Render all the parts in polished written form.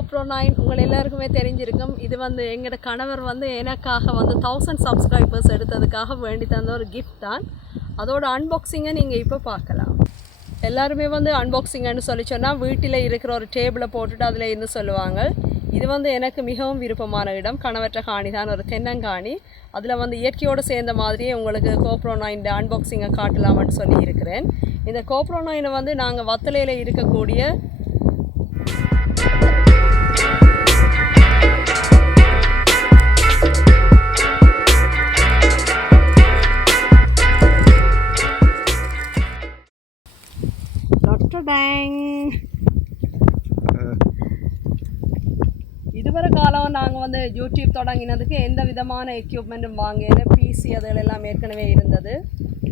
GoPro 9 உங்கள் எல்லாருக்குமே தெரிஞ்சிருக்கும். இது வந்து எங்களோட கணவர் வந்து எனக்காக வந்து 1000 சப்ஸ்கிரைபர்ஸ் எடுத்ததுக்காக வேண்டி தந்த ஒரு கிஃப்ட் தான். அதோட அன்பாக்சிங்கை நீங்கள் இப்போ பார்க்கலாம். எல்லாருமே வந்து அன்பாக்சிங்கன்னு சொல்லி சொன்னால் வீட்டில் இருக்கிற ஒரு டேபிளை போட்டுட்டு அதில் இருந்து சொல்லுவாங்க. இது வந்து எனக்கு மிகவும் விருப்பமான இடம். கணவற்ற காணி தான், ஒரு தென்னங்காணி. அதில் வந்து இயற்கையோடு சேர்ந்த மாதிரியே உங்களுக்கு GoPro 9 அன்பாக்சிங்கை காட்டலாம்னு சொல்லி இருக்கிறேன். இந்த GoPro 9 வந்து நாங்கள் வத்தலையில் இருக்கக்கூடிய இதுவரை காலம் நாங்கள் வந்து யூடியூப் தொடங்கினதுக்கு எந்த விதமான எக்யூப்மெண்ட்டும் வாங்கல. பிசி அதெல்லாம் ஏற்கனவே இருந்தது.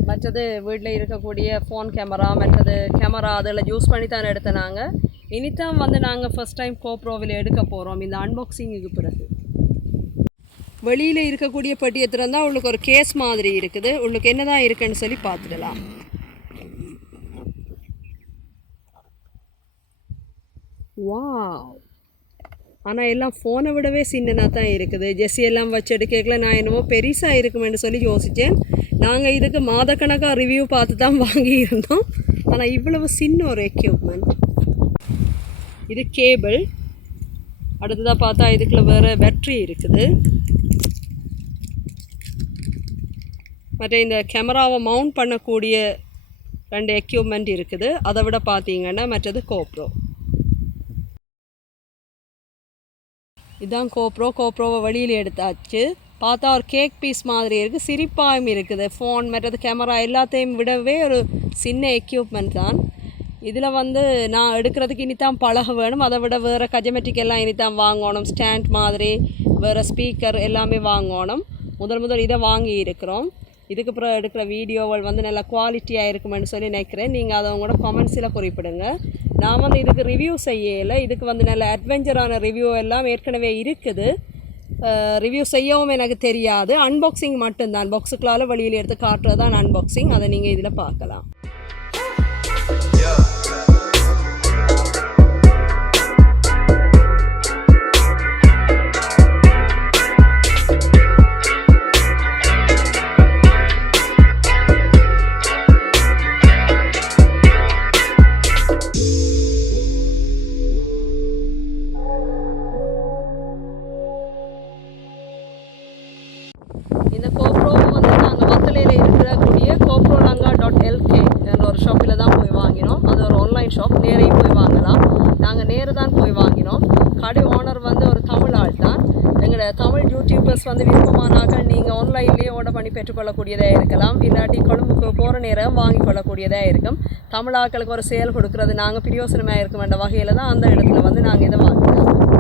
மற்றது வீட்டில் இருக்கக்கூடிய ஃபோன் கேமரா, மற்றது கேமரா அதெல்லாம் யூஸ் பண்ணி தான் எடுத்தோம். நாங்கள் இனித்தான் வந்து நாங்கள் ஃபஸ்ட் டைம் GoProவில் எடுக்க போகிறோம். இந்த அன்பாக்சிங்குக்கு பிறகு வெளியில் இருக்கக்கூடிய பெட்டி எடுத்துகிட்டு உங்களுக்கு ஒரு கேஸ் மாதிரி இருக்குது. உங்களுக்கு என்ன தான் இருக்குன்னு சொல்லி பார்த்துடலாம். வாவ், ஆனால் எல்லாம் ஃபோனை விடவே சின்னதாக தான் இருக்குது. ஜெஸ்ஸி எல்லாம் வச்சு எடுக்கல நான் என்னமோ பெருசாக இருக்குமென்னு சொல்லி யோசித்தேன். நாங்கள் இதுக்கு மாதக்கணக்காக ரிவ்யூ பார்த்து தான் வாங்கியிருந்தோம். ஆனால் இவ்வளவு சின்ன ஒரு எக்யூப்மெண்ட். இது கேபிள். அடுத்ததாக பார்த்தா இதுக்குள்ள வேறு பேட்ரி இருக்குது. மற்ற இந்த கேமராவை மவுண்ட் பண்ணக்கூடிய 2 எக்யூப்மெண்ட் இருக்குது. அதை விட பார்த்தீங்கன்னா மற்றது GoPro. இதுதான் GoProவை வெளியில் எடுத்தாச்சு. பார்த்தா ஒரு கேக் பீஸ் மாதிரி இருக்குது. சிரிப்பாகவும் இருக்குது. ஃபோன் மற்றது கேமரா எல்லாத்தையும் விடவே ஒரு சின்ன எக்யூப்மெண்ட் தான். இதில் வந்து நான் எடுக்கிறதுக்கு இனித்தான் பழக வேணும். அதை விட வேறு கஜமெட்டிக் எல்லாம் இனித்தான் வாங்கணும். ஸ்டாண்ட் மாதிரி வேறு ஸ்பீக்கர் எல்லாமே வாங்கணும். முதல் இதை வாங்கி இருக்கிறோம். இதுக்கு அப்புறம் எடுக்கிற வீடியோகள் வந்து நல்லா குவாலிட்டியாக இருக்குமென்னு சொல்லி நினைக்கிறேன். நீங்கள் அதை உங்களோட கமெண்ட்ஸில் குறிப்பிடுங்க. நான் வந்து இதுக்கு ரிவ்யூ செய்யலை. இதுக்கு வந்து நல்ல அட்வென்ச்சரான ரிவ்யூ எல்லாம் ஏற்கனவே இருக்குது. ரிவ்யூ செய்யவும் எனக்கு தெரியாது. அன்பாக்சிங் மட்டும்தான். பாக்ஸுக்களால் வெளியில் எடுத்து காட்டுறது தான் அன்பாக்சிங். அதை நீங்கள் இதில் பார்க்கலாம். இந்த GoPro வந்து நாங்கள் வத்தலையில் இருக்கக்கூடிய GoProLanka.lk என்ற ஒரு ஷாப்பில் தான் போய் வாங்கினோம். அது ஒரு ஆன்லைன் ஷாப். நேரையும் போய் வாங்கலாம். நாங்கள் நேரு தான் போய் வாங்கினோம். கடை ஓனர் வந்து ஒரு தமிழ் ஆள் தான். எங்களோட தமிழ் யூடியூபர்ஸ் வந்து விருப்பமானாக்கள் நீங்கள் ஆன்லைன்லேயே ஆர்டர் பண்ணி பெற்றுக்கொள்ளக்கூடியதாக இருக்கலாம். இல்லாட்டி கொழும்புக்கு போகிற நேரம் வாங்கி கொள்ளக்கூடியதாக இருக்கும். தமிழ் ஆட்களுக்கு ஒரு சேல் கொடுக்குறது நாங்கள் பிரயோசனமாக இருக்கும் என்ற வகையில் தான் அந்த இடத்துல வந்து நாங்கள் இதை வாங்கினோம்.